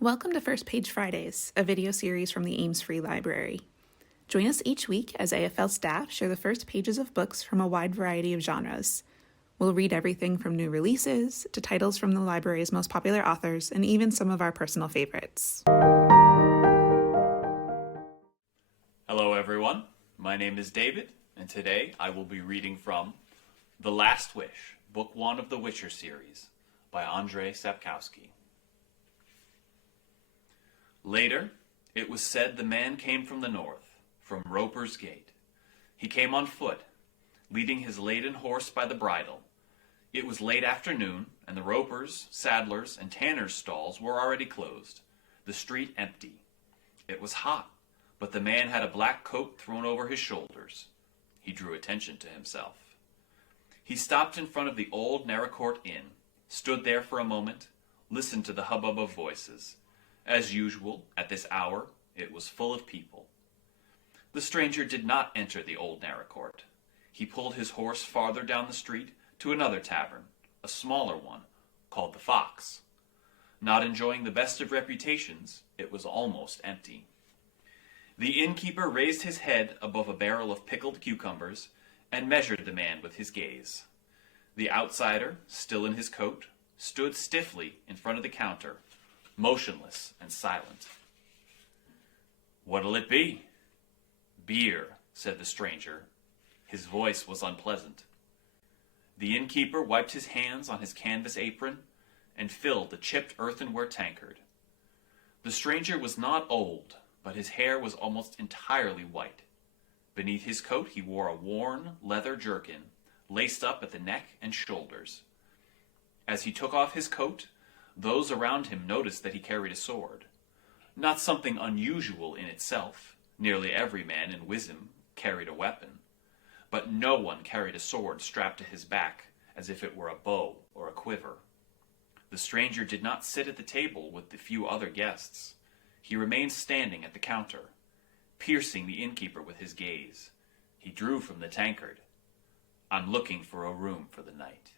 Welcome to First Page Fridays, a video series from the Ames Free Library. Join us each week as AFL staff share the first pages of books from a wide variety of genres. We'll read everything from new releases to titles from the library's most popular authors and even some of our personal favorites. Hello everyone, my name is David, and today I will be reading from The Last Wish, Book 1 of the Witcher series, by Andrzej Sapkowski. Later, it was said the man came from the north, from Roper's Gate. He came on foot, leading his laden horse by the bridle. It was late afternoon, and the ropers, saddlers, and tanners' stalls were already closed, the street empty. It was hot, but the man had a black coat thrown over his shoulders. He drew attention to himself. He stopped in front of the old Naracourt Inn, stood there for a moment, listened to the hubbub of voices. As usual, at this hour, it was full of people. The stranger did not enter the old Naracourt. He pulled his horse farther down the street to another tavern, a smaller one, called the Fox. Not enjoying the best of reputations, it was almost empty. The innkeeper raised his head above a barrel of pickled cucumbers and measured the man with his gaze. The outsider, still in his coat, stood stiffly in front of the counter, motionless and silent. "What'll it be?" "Beer," said the stranger. His voice was unpleasant. The innkeeper wiped his hands on his canvas apron and filled the chipped earthenware tankard. The stranger was not old, but his hair was almost entirely white. Beneath his coat he wore a worn leather jerkin, laced up at the neck and shoulders. As he took off his coat, those around him noticed that he carried a sword. Not something unusual in itself. Nearly every man in Wisdom carried a weapon. But no one carried a sword strapped to his back as if it were a bow or a quiver. The stranger did not sit at the table with the few other guests. He remained standing at the counter, piercing the innkeeper with his gaze. He drew from the tankard. "I'm looking for a room for the night."